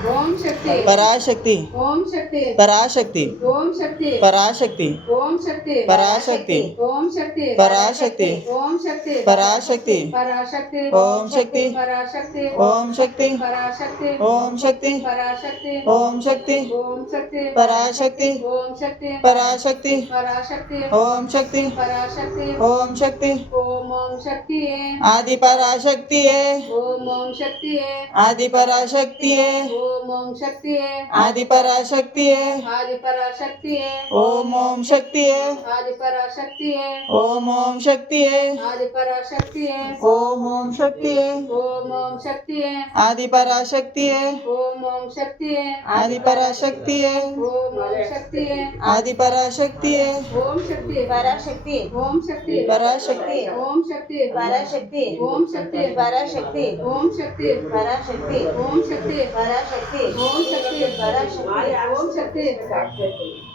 ओम शक्ति पराशक्ति ओम शक्ति पराशक्ति ओम शक्ति पराशक्ति ओम शक्ति पराशक्ति ओम शक्ति पराशक्ति ओम शक्ति पराशक्ति पराशक्ति ओम शक्ति पराशक्ति ओम शक्ति पराशक्ति ओम शक्ति पराशक्ति ओम शक्ति ओम शक्ति पराशक्ति ओम शक्ति पराशक्ति पराशक्ति ओम शक्ति पराशक्ति ओम शक्ति ओम शक्ति है आदि पराशक्ति है ओम शक्ति है आदि पराशक्ति है ओम शक्ति है आदि पराशक्ति है आदि पराशक्ति है ओम शक्ति है आदि पराशक्ति है ओम शक्ति है आदि पराशक्ति है ओम शक्ति है ओम शक्ति है आदि पराशक्ति है ओम शक्ति है आदि पराशक्ति है ओम शक्ति है आदि पराशक्ति है ओम शक्ति पराशक्ति ओम शक्ति पराशक्ति ओम शक्ति पराशक्ति ओम शक्ति पराशक्ति ओम शक्ति पराशक्ति ओम शक्ति पराशक्ति ओम शक्ति पराशक्ति ओम शक्ति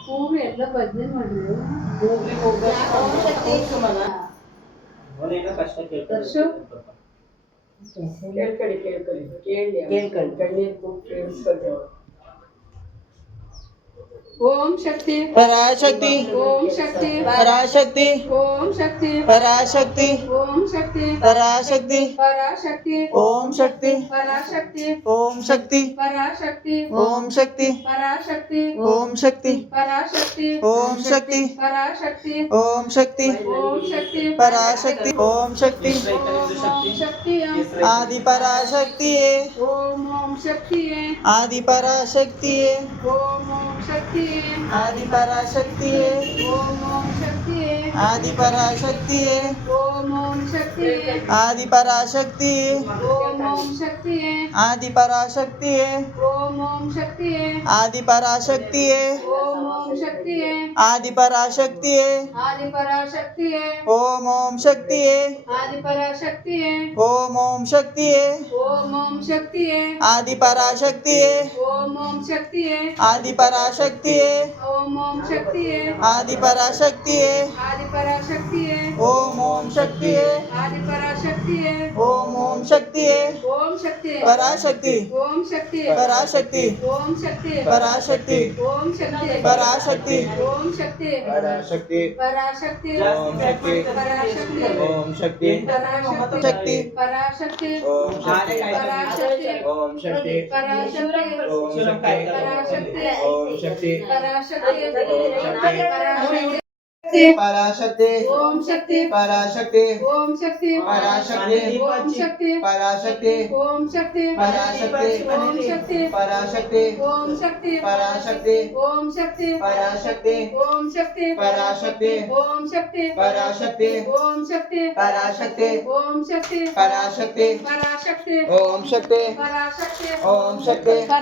पूरे ಎಲ್ಲ ಭಜನೆ ಮಾಡಿದ್ರು ओम शक्ति ಕಷ್ಟ ದರ್ಶು ಕೇಳ್ಕೊಳ್ಳಿ ಕೇಳ್ಕೊಳ್ಳಿ. ಕಣ್ಣೀರು ಕೂಗಿ ಕೇಳಿಸ್ಕೊಳ್ಳಿ ओम शक्ति पराशक्ति ओम शक्ति पराशक्ति ओम शक्ति पराशक्ति ओम शक्ति पराशक्ति पराशक्ति ओम शक्ति पराशक्ति ओम शक्ति पराशक्ति ओम शक्ति पराशक्ति ओम शक्ति पराशक्ति ओम शक्ति पराशक्ति ओम शक्ति ओम शक्ति पराशक्ति ओम शक्ति ओम शक्ति आदि पराशक्ति है ओम शक्ति आदि पराशक्ति है ओम शक्ति आदि पराशक्ति है ओम शक्ति आदि पराशक्ति है ओम शक्ति आदि पराशक्ति है ओम शक्ति आदि पराशक्ति है ओम शक्ति आदि पराशक्ति है ओम शक्ति आदि पराशक्ति है आदि पराशक्ति ओम शक्ति है आदि पराशक्ति ओम शक्ति है ओम शक्ति आदि पराशक्ति है ओम शक्ति आदि पराशक्ति है ओम शक्ति आदि पराशक्ति है आदि पराशक्ति ओम शक्ति है आदि पराशक्ति ओम शक्ति है ओम शक्ति पराशक्ति ओम शक्ति पराशक्ति ओम शक्ति पराशक्ति ओम शक्ति पराशक्ति ओम शक्ति पराशक्ति पराशक्ति ओम शक्ति पराशक्ति ओम शक्ति पराशक्ति पराशक्ति ओम शक्ति पराशक्ति ओम शक्ति पराशक्ति ओम शक्ति पराशक्ति ओम शक्ति पराशक्ति पराशक्ति पराशक्ति ओम शक्ति पराशक्ति ओम शक्ति पराशक्ति ओम शक्ति पराशक्ति ओम शक्ति पराशक्ति ओम शक्ति पराशक्ति ओम शक्ति पराशक्ति ओम शक्ति पराशक्ति ओम शक्ति पराशक्ति ओम शक्ति पराशक्ति ओम शक्ति पराशक्ति ओम शक्ति पराशक्ति पराशक्ति ओम शक्ति पराशक्ति ओम शक्ति पराशक्ति ओम शक्ति पराशक्ति ओम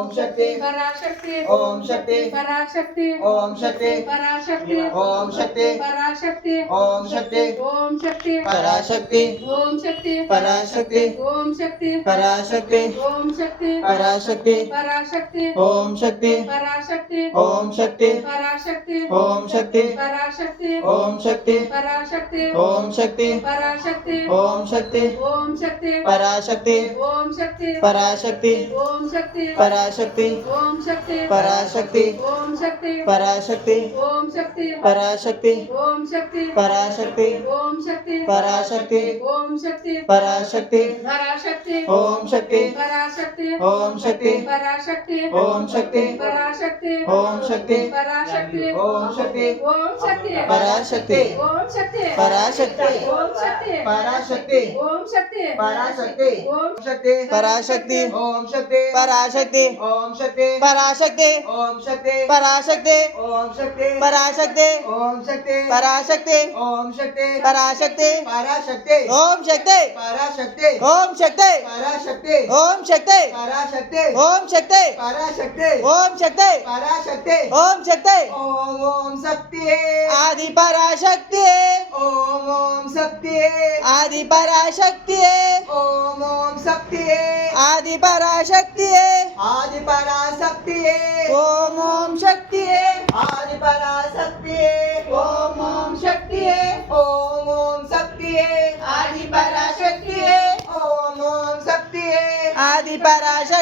शक्ति पराशक्ति ओम शक्ति पराशक्ति ओम शक्ति पराशक्ति ओम शक्ति ओम शक्ति पराशक्ति ओम शक्ति पराशक्ति ओम शक्ति पराशक्ति ओम शक्ति पराशक्ति पराशक्ति ओम शक्ति पराशक्ति ओम शक्ति पराशक्ति ओम शक्ति पराशक्ति ओम शक्ति पराशक्ति ओम शक्ति पराशक्ति ओम शक्ति ओम शक्ति पराशक्ति ओम शक्ति पराशक्ति ओम शक्ति पराशक्ति ओम शक्ति पराशक्ति ओम शक्ति पराशक्ति ओम शक्ति पराशक्ति ओम शक्ति पराशक्ति ओम शक्ति पराशक्ति ओम शक्ति पराशक्ति पराशक्ति ओम शक्ति पराशक्ति ओम शक्ति पराशक्ति ओम शक्ति पराशक्ति ओम शक्ति पराशक्ति ओम शक्ति ओम शक्ति पराशक्ति ओम शक्ति पराशक्ति ओम शक्ति पराशक्ति ओम शक्ति पराशक्ति ओम शक्ति पराशक्ति ओम शक्ति पराशक्ति ओम शक्ति पराशक्ति ओम शक्ति पराशक्ति ओम शक्ति पराशक्ति ओम शक्ति पराशक्ति ओम शक्ति पराशक्ति पराशक्ति ओम शक्ति पराशक्ति ओम शक्ति पराशक्ति ओम शक्ति पराशक्ति ओम शक्ति पराशक्ति ओम शक्ति पराशक्ति ओम शक्ति ओम ओम शक्ति आदि पराशक्ति ओम ओम शक्ति आदि पराशक्ति ओम ओम शक्ति आदि पराशक्ति आदि पराशक्ति ओम ओम शक्ति आदि पराशक्ति ओम ओम शक्ति ओम ओम शक्ति आदि पराशक्ति ओम ओम शक्ति आदि पराशक्ति